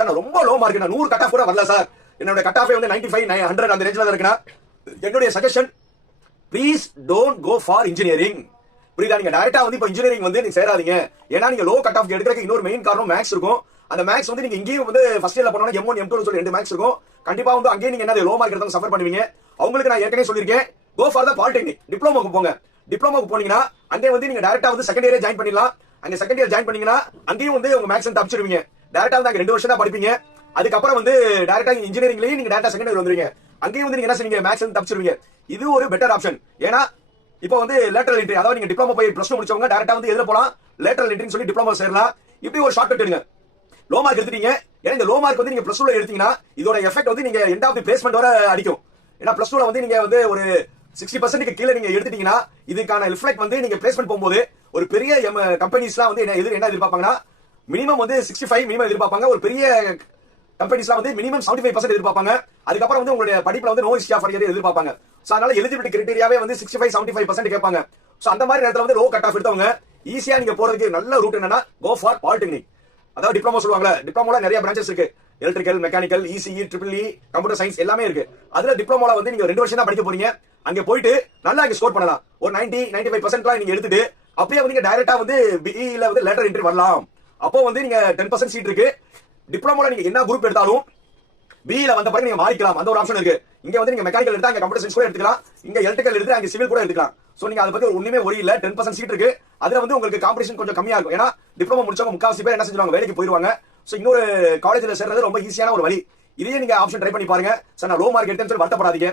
Sir நான் ரொம்ப low mark, நான் 100 கட் ஆஃப் கூட வரல சார், என்னோட கட் ஆஃபே வந்து 95 100 அந்த ரேஞ்சில தான் இருக்குன்னா, என்னுடைய suggestion please don't go for engineering. புரியுதா? நீங்க டைரக்டா வந்து இப்ப இன்ஜினியரிங் வந்து நீங்க சேராதீங்க. ஏன்னா நீங்க லோ கட் ஆஃப் எடுக்கிறதுக்கு இன்னொரு மெயின் காரணம் மேக்ஸ் இருக்கும். அந்த மேக்ஸ் வந்து நீங்க இங்கேயும் வந்து ஃபர்ஸ்ட் இயர்ல பண்ணோம்னா M1 M2 சொல்லி 2 மேக்ஸ் இருக்கும். கண்டிப்பா வந்து அங்கேயும் நீங்க என்ன லோ மார்க் எடுத்தாலும் சஃபர் பண்ணுவீங்க. அவங்களுக்கு நான் ஏற்கனவே சொல்லியிருக்கேன், கோ ஃபார் த பாலிடெக்னிக், டிப்ளமோக்கு போங்க. டிப்ளமோக்கு போனீங்கன்னா அங்கே வந்து நீங்க டைரக்டா வந்து செகண்ட் இயரே ஜாயின் பண்ணிடலாம். அங்க செகண்ட் இயர் ஜாயின் பண்ணீங்கன்னா அங்கேயும் வந்து உங்க மேக்ஸ் தப்பிச்சிருவீங்க. டைரக்டா வந்து அங்க 2 வருஷம் தான் படிப்பீங்க. அதுக்கப்புறம் வந்து டைரக்டா இன்ஜினியரிங்லயே நீங்க டைரக்டா செகண்ட் இயர் வந்துருவீங்க. அங்கேயும் வந்து நீங்க என்ன செய்வீங்க, மேக்ஸ் தப்பிச்சிருவீங்க. இது ஒரு பெட்டர் ஆப்ஷன். ஏன்னா இப்போ வந்து லேட்டரல் என்ட்ரி, அதாவது நீங்க டிப்ளமோ போய் +2 முடிச்சவங்க டைரக்டா வந்து எதுல போலாம், லேட்டரல் என்ட்ரின்னு சொல்லி டிப்ளமோ சேரலாம். இப்படி ஒரு ஷார்ட் கட் எடுங்க. லோ மார்க் எடுத்துட்டீங்க, ஏன்னா இந்த லோ மார்க் வந்து நீங்க +2ல எடுத்தீங்கன்னா இதோட எஃபெக்ட் வந்து நீங்க எண்ட் ஆஃப் தி பிளேஸ்மெண்ட் வர அடிக்கும். ஏன்னா +2ல வந்து நீங்க வந்து ஒரு 60% கீழே நீங்க எடுத்துட்டீங்கன்னா இதுக்கான ரிஃப்ளெக்ட் வந்து நீங்க பிளேஸ்மெண்ட் போகும்போது ஒரு பெரிய கம்பெனிஸ்லாம் வந்து என்ன எதிர்பார்ப்பாங்கன்னா மினிமம் வந்து 65 மினிமம் எதிர்பார்ப்பாங்க. ஒரு பெரிய கம்பெனிஸ்லாம் வந்து மினிமம் 75% எதிர்பார்ப்பாங்க. அதுக்கப்புறம் வந்து உங்களுடைய படிப்புல வந்து நோ ஹிஸ்டரி ஆஃப் இயர் எதிர்பார்ப்பாங்க. சோ அதனால எலிஜிபிலிட்டி கிரைட்டீரியாவே வந்து 65-75% கேட்பாங்க. சோ அந்த மாதிரி நேரத்துல வந்து லோ கட் ஆஃப் எடுத்தவங்க ஈஸியா நீங்க போறதுக்கு நல்ல ரூட் என்னன்னா கோ ஃபார் பாலிடெக்னிக். அதாவது டிப்ளமோ சொல்லுவாங்கல்ல, டிப்ளமோல நிறைய பிரான்ச்சஸ் இருக்கு. Electrical, mechanical, ECE, EEE, computer science எல்லாமே இருக்கு. அதுல டிப்ளமோல வந்து நீங்க 2 வருஷம் தான் படிக்க போறீங்க. அங்க போயிட்டு நல்லா இங்க ஸ்கோர் பண்ணலாம். ஒரு 90-95% நீங்க எடுத்துட்டு அப்படியே வந்து நீங்க டைரக்டா வந்து BE-ல வந்து லேட்டர் என்ட்ரி வரலாம். அப்போ வந்து நீங்க 10% சீட் இருக்கு. டிப்ளமோல நீங்க என்ன குரூப் எடுத்தாலும் BE-ல வந்த பிறகு நீங்க மாறிக்கலாம். அந்த ஒரு ஆப்ஷன் இருக்கு. இங்க வந்து நீங்க மெக்கானிக்கல் எடுத்தா அங்க கம்ப்யூட்டர் சயின்ஸ் கூட எடுத்துக்கலாம். இங்க எலக்ட்ரிக்கல் எடுத்து அங்க சிவில் கூட எடுத்துக்கலாம். சோ நீங்க அதை பத்தி ஒண்ணுமே ஒரி இல்ல. 10% சீட் இருக்கு. அதுல வந்து உங்களுக்கு காம்படிஷன் கொஞ்சம் கம்மியா இருக்கும். ஏன்னா டிப்ளமோ முடிச்சவங்க முக்காவாசி பேர் என்ன செஞ்சுவாங்க, வேலைக்கு போயிருவாங்க. சோ இன்னொரு காலேஜ்ல சேர்றது ரொம்ப ஈஸியான ஒரு வழி. இதையே நீங்க ஆப்ஷன் ட்ரை பண்ணி பாருங்க. சார் நான் லோ மார்க் எடுத்தேன்னு சொல்லி வருத்தப்படாதீங்க.